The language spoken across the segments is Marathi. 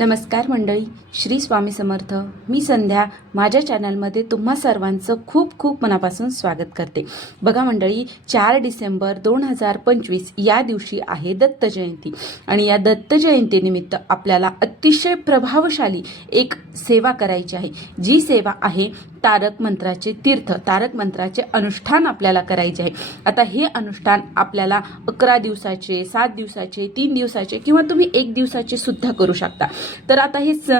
नमस्कार मंडळी श्री स्वामी समर्थ. मी संध्या माझ्या चॅनलमध्ये तुम्हा सर्वांचं खूप खूप मनापासून स्वागत करते. बघा मंडळी चार डिसेंबर दोन हजार पंचवीस या दिवशी आहे दत्त जयंती. आणि या दत्त जयंतीनिमित्त आपल्याला अतिशय प्रभावशाली एक सेवा करायची आहे. जी सेवा आहे तारक मंत्राचे तीर्थ तारक मंत्राचे अनुष्ठान आपल्याला करायचे आहे. आता हे अनुष्ठान आपल्याला अकरा दिवसाचे सात दिवसाचे तीन दिवसाचे किंवा तुम्ही एक दिवसाचे सुद्धा करू शकता. तर आता हे स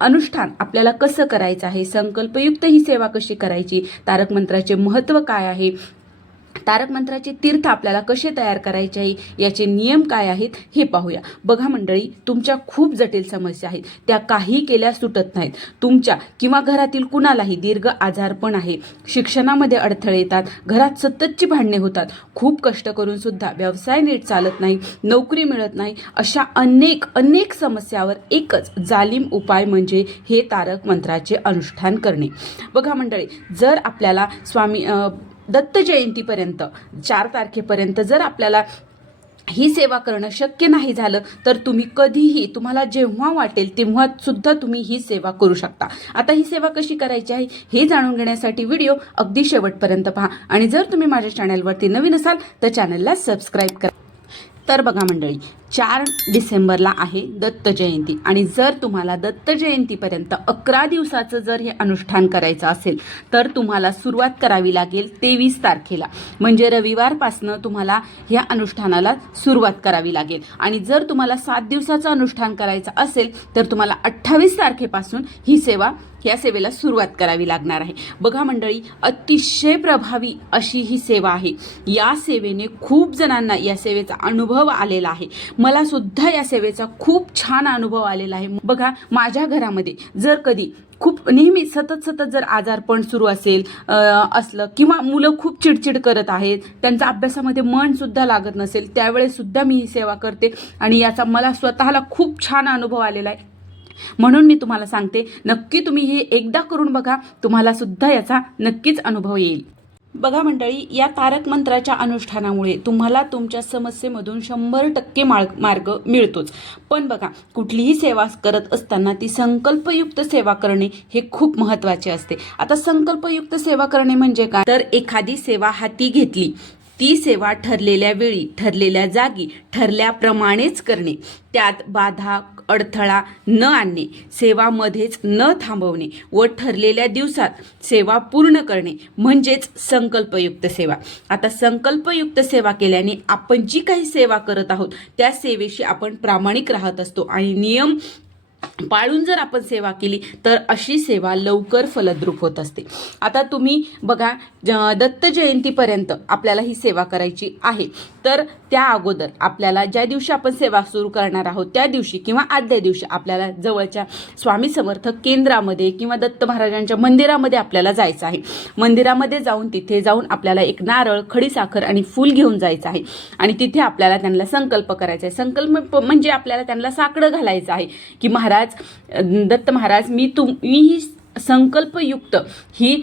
अनुष्ठान आपल्याला कसं करायचं आहे? संकल्पयुक्त ही सेवा कशी करायची? तारक मंत्राचे महत्त्व काय आहे? तारक मंत्राचे तीर्थ आपल्याला कसे तयार करायचे आहे? याचे नियम काय आहेत? हे पाहूया. बघा मंडळी तुमच्या खूप जटिल समस्या आहेत. त्या काही केल्या सुटत नाहीत. तुमच्या किंवा घरातील कुणालाही दीर्घ आजारपण आहे. शिक्षणामध्ये अडथळे येतात. घरात सततची भांडणे होतात. खूप कष्ट करून सुद्धा व्यवसाय नीट चालत नाही नोकरी मिळत नाही. अशा अनेक अनेक समस्यावर एकच जालिम उपाय म्हणजे हे तारक मंत्राचे अनुष्ठान करणे. बघा मंडळी जर आपल्याला स्वामी दत्त जयंतीपर्यंत चार तारखेपर्यंत जर आपल्याला ही सेवा करणं शक्य नाही झालं तर तुम्ही कधीही तुम्हाला जेव्हा वाटेल तेव्हा सुद्धा तुम्ही ही सेवा करू शकता. आता ही सेवा कशी करायची आहे हे जाणून घेण्यासाठी व्हिडिओ अगदी शेवटपर्यंत पहा. आणि जर तुम्ही माझ्या चॅनलवरती नवीन असाल तर चॅनलला सबस्क्राईब करा. तर बघा मंडळी चार डिसेंबरला आहे दत्त जयंती. आणि जर तुम्हाला दत्त जयंतीपर्यंत अकरा दिवसाचं जर हे अनुष्ठान करायचं असेल तर तुम्हाला सुरुवात करावी लागेल तेवीस तारखेला. म्हणजे रविवारपासनं तुम्हाला ह्या अनुष्ठानाला सुरुवात करावी लागेल. आणि जर तुम्हाला सात दिवसाचं अनुष्ठान करायचं असेल तर तुम्हाला अठ्ठावीस तारखेपासून ही सेवा या सेवेला सुरुवात करावी लागणार आहे. बघा मंडळी अतिशय प्रभावी अशी ही सेवा आहे. या सेवेने खूप जणांना या सेवेचा अनुभव आलेला आहे. मला सुद्धा या सेवेचा खूप छान अनुभव आलेला आहे. बघा माझ्या घरामध्ये जर कधी खूप नेहमी सतत सतत जर आजारपण सुरू असेल असलं किंवा मुलं खूप चिडचिड करत आहेत त्यांचा अभ्यासामध्ये मनसुद्धा लागत नसेल त्यावेळेसुद्धा मी ही सेवा करते आणि याचा मला स्वतःला खूप छान अनुभव आलेला आहे. म्हणून मी तुम्हाला सांगते नक्की तुम्ही हे एकदा करून बघा तुम्हाला सुद्धा याचा नक्कीच अनुभव येईल. बघा मंडळी या तारक मंत्राच्या अनुष्ठानामुळे तुम्हाला तुमच्या समस्येमधून शंभर टक्के मार्ग मार्ग मिळतोच. पण बघा कुठलीही सेवा करत असताना ती संकल्पयुक्त सेवा करणे हे खूप महत्त्वाचे असते. आता संकल्पयुक्त सेवा करणे म्हणजे काय? तर एखादी सेवा हाती घेतली ती सेवा ठरलेल्या वेळी ठरलेल्या जागी ठरल्याप्रमाणेच करणे. त्यात बाधा अडथळा न आणणे सेवामध्येच न थांबवणे व ठरलेल्या दिवसात सेवा पूर्ण करणे म्हणजेच संकल्पयुक्त सेवा. आता संकल्पयुक्त सेवा केल्याने आपण जी काही सेवा करत आहोत त्या सेवेशी आपण प्रामाणिक राहत असतो आणि नियम पाळून जर आपण सेवा केली तर अशी सेवा लवकर फलद्रूप होत असते. आता तुम्ही बघा दत्त जयंतीपर्यंत आपल्याला ही सेवा करायची आहे. तर त्या अगोदर आपल्याला ज्या दिवशी आपण सेवा सुरू करणार आहोत त्या दिवशी किंवा आदल्या दिवशी आपल्याला जवळच्या स्वामी समर्थ केंद्रामध्ये किंवा दत्त महाराजांच्या मंदिरामध्ये आपल्याला जायचं आहे. मंदिरामध्ये जाऊन तिथे जाऊन आपल्याला एक नारळ खडीसाखर आणि फूल घेऊन जायचं आहे. आणि तिथे आपल्याला त्यांना संकल्प करायचा आहे. संकल्प म्हणजे आपल्याला त्यांना साकडं घालायचं आहे की महाराज महाराज दत्त महाराज मी तुम मी ही संकल्पयुक्त ही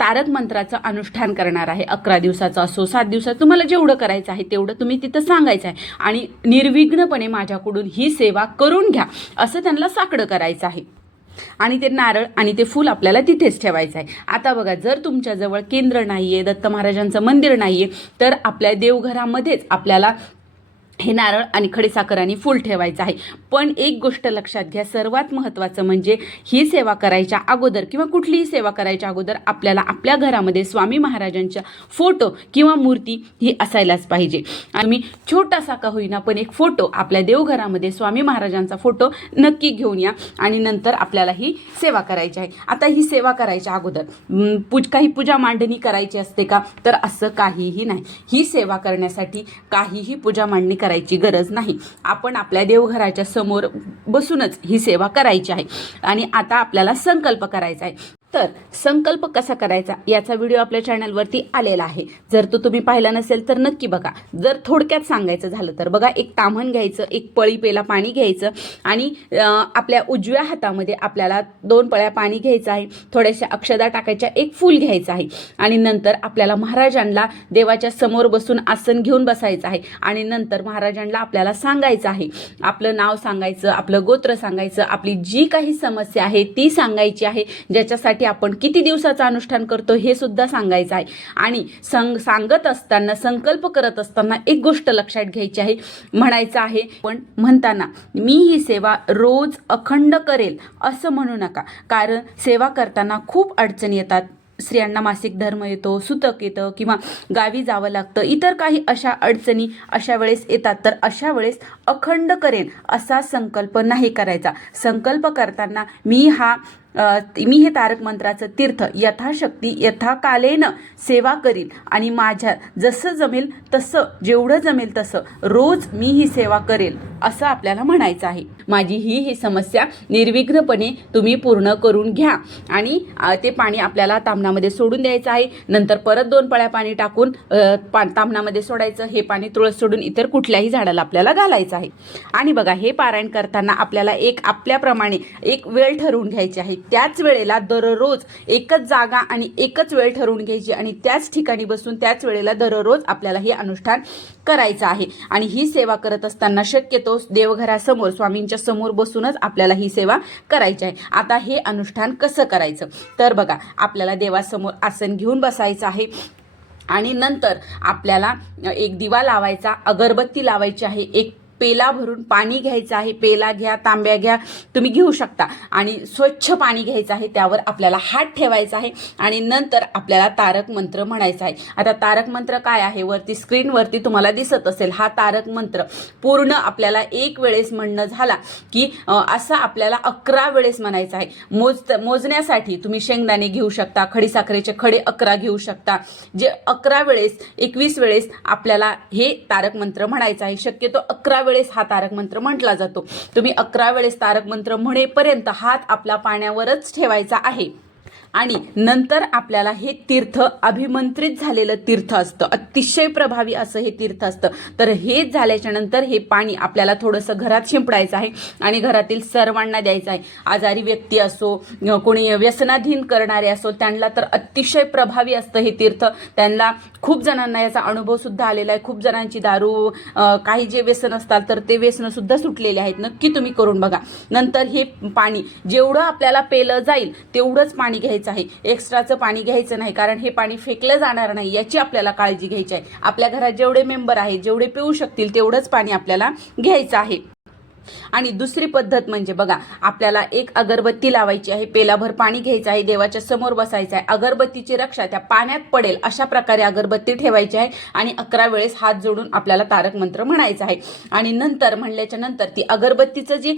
तारक मंत्राचं अनुष्ठान करणार आहे. अकरा दिवसाचं असो सात दिवसाचं तुम्हाला जेवढं करायचं आहे तेवढं तुम्ही तिथं सांगायचं आहे. आणि निर्विघ्नपणे माझ्याकडून ही सेवा करून घ्या असं त्यांना साकडं करायचं आहे. आणि ते नारळ आणि ते फूल आपल्याला तिथेच ठेवायचं आहे. आता बघा जर तुमच्याजवळ केंद्र नाही आहे दत्त महाराजांचं मंदिर नाही आहे तर आपल्या देवघरामध्येच आपल्याला हे नारळ आणि खडीसाखर आणि फूल ठेवायचं आहे. पण एक गोष्ट लक्षात घ्या सर्वात महत्त्वाचं म्हणजे ही सेवा करायच्या अगोदर किंवा कुठलीही सेवा करायच्या अगोदर आपल्याला आपल्या घरामध्ये स्वामी महाराजांच्या फोटो किंवा मूर्ती ही असायलाच पाहिजे. आणि मी छोटासा का होईना पण एक फोटो आपल्या देवघरामध्ये स्वामी महाराजांचा फोटो नक्की घेऊन या आणि नंतर आपल्याला ही सेवा करायची आहे. आता ही सेवा करायच्या अगोदर पूज काही पूजा मांडणी करायची असते का? तर असं काहीही नाही. ही सेवा करण्यासाठी काहीही पूजा मांडणी करायची गरज नाही. आपण आपल्या देवघराच्या समोर बसूनच ही सेवा करायची आहे. आणि आता आपल्याला संकल्प करायचा आहे. तर संकल्प कसा करायचा याचा व्हिडिओ आपल्या चॅनलवरती आलेला आहे. जर तो तुम्ही पाहिला नसेल तर नक्की बघा. जर थोडक्यात सांगायचं झालं तर बघा एक ताम्हण घ्यायचं एक पळी पेला पाणी घ्यायचं आणि आपल्या उजव्या हातामध्ये आपल्याला दोन पळ्या पाणी घ्यायचं आहे. थोड्याशा अक्षदा टाकायच्या एक फूल घ्यायचं आहे. आणि नंतर आपल्याला महाराजांना देवाच्या समोर बसून आसन घेऊन बसायचं आहे. आणि नंतर महाराजांना आपल्याला सांगायचं आहे. आपलं नाव सांगायचं आपलं गोत्र सांगायचं आपली जी काही समस्या आहे ती सांगायची आहे ज्याच्यासाठी आपण किती दिवसाचं अनुष्ठान करतो हे सुद्धा सांगायचं आहे. आणि संग सांगत असताना संकल्प करत असताना एक गोष्ट लक्षात घ्यायची आहे. म्हणायचं आहे पण म्हणताना मी ही सेवा रोज अखंड करेल असं म्हणू नका. कारण सेवा करताना खूप अडचणी येतात. स्त्रियांना मासिक धर्म येतो सुतक येतं किंवा गावी जावं लागतं. इतर काही अशा अडचणी अशा वेळेस येतात. तर अशा वेळेस अखंड करेन असा संकल्प नाही करायचा. संकल्प करताना मी हा मी हे तारक मंत्राचं तीर्थ यथाशक्ती यथाकालेनं सेवा करील आणि माझ्या जसं जमेल तसं जेवढं जमेल तसं रोज मी ही सेवा करेल असं आपल्याला म्हणायचं आहे. माझी ही ही समस्या निर्विघ्नपणे तुम्ही पूर्ण करून घ्या आणि ते पाणी आपल्याला तामणामध्ये सोडून द्यायचं आहे. नंतर परत दोन पळ्या पाणी टाकून पा तामणामध्ये सोडायचं. हे पाणी तुळस सोडून इतर कुठल्याही झाडाला आपल्याला घालायचं आहे. आणि बघा हे पारायण करताना आपल्याला एक आपल्याप्रमाणे एक वेळ ठरवून घ्यायची आहे. त्याच वेळेला दररोज एकच जागा आणि एकच वेळ ठरवून घ्यायची आणि त्याच ठिकाणी बसून त्याच वेळेला दररोज आपल्याला हे अनुष्ठान करायचं आहे. आणि ही सेवा करत असताना शक्यतो देवघरासमोर स्वामींच्या समोर बसूनच आपल्याला ही सेवा करायची आहे. आता हे अनुष्ठान कसं करायचं? तर बघा आपल्याला देवासमोर आसन घेऊन बसायचं आहे. आणि नंतर आपल्याला एक दिवा लावायचा अगरबत्ती लावायची आहे एक पेला भरून पाणी घ्यायचं आहे. पेला घ्या तांब्या घ्या तुम्ही घेऊ शकता. आणि स्वच्छ पाणी घ्यायचं आहे त्यावर आपल्याला हात ठेवायचा आहे आणि नंतर आपल्याला तारक मंत्र म्हणायचा आहे. आता तारक मंत्र काय आहे? वरती स्क्रीनवरती तुम्हाला दिसत असेल. हा तारक मंत्र पूर्ण आपल्याला एक वेळेस म्हणणं झाला की असा असं आपल्याला अकरा वेळेस म्हणायचं आहे. मोज मोजण्यासाठी तुम्ही शेंगदाणे घेऊ शकता खडीसाखरेचे खडे अकरा घेऊ शकता. जे अकरा वेळेस एकवीस वेळेस आपल्याला हे तारक मंत्र म्हणायचं आहे. शक्यतो अकरा वेळेस हा तारक मंत्र म्हटला जातो. तुम्ही अकरा वेळेस तारक मंत्र म्हणेपर्यंत हात आपला पाण्यावरच ठेवायचा आहे. आणि नंतर आपल्याला हे तीर्थ अभिमंत्रित झालेलं तीर्थ असतं. अतिशय प्रभावी असं हे तीर्थ असतं. तर हे झाल्याच्यानंतर हे पाणी आपल्याला थोडंसं घरात शिंपडायचं आहे आणि घरातील सर्वांना द्यायचं आहे. आजारी व्यक्ती असो कोणी व्यसनाधीन करणारे असो त्यांना तर अतिशय प्रभावी असतं हे तीर्थ. त्यांना खूप जणांना याचा अनुभव सुद्धा आलेला आहे. खूप जणांची दारू काही जे व्यसन असतात तर ते व्यसनसुद्धा सुटलेले आहेत. नक्की तुम्ही करून बघा. नंतर हे पाणी जेवढं आपल्याला पेलं जाईल तेवढंच पाणी घ्यायचं आहे. एक्स्ट्राचं पाणी घ्यायचं नाही कारण हे पाणी फेकलं जाणार नाही याची आपल्याला काळजी घ्यायची आहे. आपल्या घरात जेवढे मेंबर आहेत जेवढे पिऊ शकतील तेवढंच पाणी आपल्याला घ्यायचं आहे. आणि दुसरी पद्धत म्हणजे बघा आपल्याला एक अगरबत्ती लावायची आहे पेलाभर पाणी घ्यायचं आहे देवाच्या समोर बसायचं आहे अगरबत्तीची रक्षा त्या पाण्यात पडेल अशा प्रकारे अगरबत्ती ठेवायची आहे आणि अकरा वेळेस हात जोडून आपल्याला तारक मंत्र म्हणायचं आहे. आणि नंतर म्हणल्याच्या नंतर ती अगरबत्तीचं जी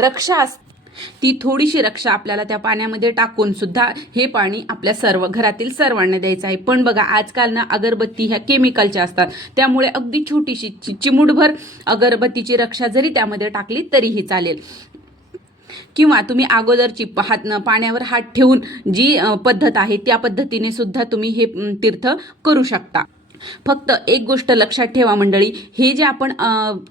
रक्षा असते ती थोडीशी रक्षा आपल्याला त्या पाण्यामध्ये टाकून सुद्धा हे पाणी आपल्या सर्व घरातील सर्वांना द्यायचं आहे. पण बघा आजकाल ना अगरबत्ती ह्या केमिकलच्या असतात. त्यामुळे अगदी छोटीशी चिमुटभर चिमूटभर अगरबत्तीची रक्षा जरी त्यामध्ये टाकली तरीही चालेल. किंवा तुम्ही अगोदरची हात पाण्यावर हात ठेवून जी पद्धत आहे त्या पद्धतीने सुद्धा तुम्ही हे तीर्थ करू शकता. फक्त एक गोष्ट लक्षात ठेवा मंडळी हे जे आपण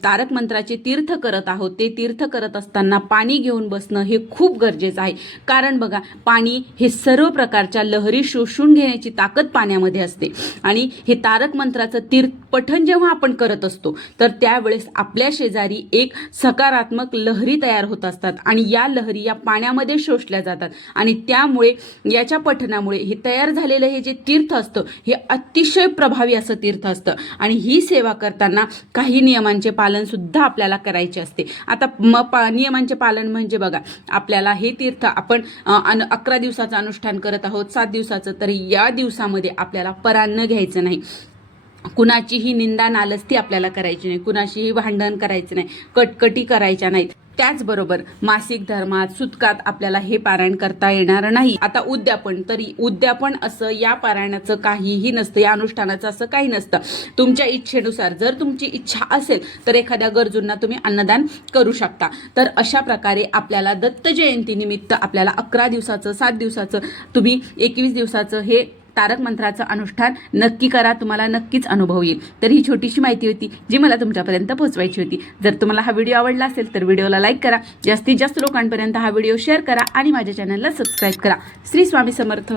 तारक मंत्राचे तीर्थ करत आहोत ते तीर्थ करत असताना पाणी घेऊन बसणं हे खूप गरजेचं आहे. कारण बघा पाणी हे सर्व प्रकारच्या लहरी शोषून घेण्याची ताकद पाण्यामध्ये असते. आणि हे तारक मंत्राचं तीर्थ पठण जेव्हा आपण करत असतो तर त्यावेळेस आपल्या शेजारी एक सकारात्मक लहरी तयार होत असतात आणि या लहरी या पाण्यामध्ये शोषल्या जातात. आणि त्यामुळे याच्या पठणामुळे हे तयार झालेलं हे जे तीर्थ असतं हे अतिशय प्रभावी असं तीर्थ असतं. आणि ही सेवा करताना काही नियमांचे पालन सुद्धा आपल्याला करायचे असते. आता म पा नियमांचे पालन म्हणजे बघा आपल्याला हे तीर्थ आपण अन अकरा दिवसाचं अनुष्ठान करत आहोत सात दिवसाचं तर या दिवसामध्ये आपल्याला परान्न घ्यायचं नाही. कुणाचीही निंदा नालस्ती आपल्याला करायची नाही. कुणाशीही भांडण करायचं नाही. कटकटी करायच्या नाहीत. त्याचबरोबर मासिक धर्मात सुतकात आपल्याला हे पारायण करता येणार नाही. आता उद्यापन तरी उद्यापन असं या पारायणाचं काहीही नसतं या अनुष्ठानाचं असं काही नसतं. तुमच्या इच्छेनुसार जर तुमची इच्छा असेल तर एखाद्या गरजूंना तुम्ही अन्नदान करू शकता. तर अशा प्रकारे आपल्याला दत्त जयंतीनिमित्त आपल्याला अकरा दिवसाचं सात दिवसाचं तुम्ही एकवीस दिवसाचं हे तारक मंत्राचं अनुष्ठान नक्की करा तुम्हाला नक्कीच अनुभव येईल. तर ही छोटीशी माहिती होती जी मला तुमच्यापर्यंत पोहोचवायची होती. जर तुम्हाला हा व्हिडिओ आवडला असेल तर व्हिडिओला लाईक करा जास्तीत जास्त लोकांपर्यंत हा व्हिडिओ शेअर करा आणि माझ्या चॅनलला सबस्क्राईब करा. श्री स्वामी समर्थ.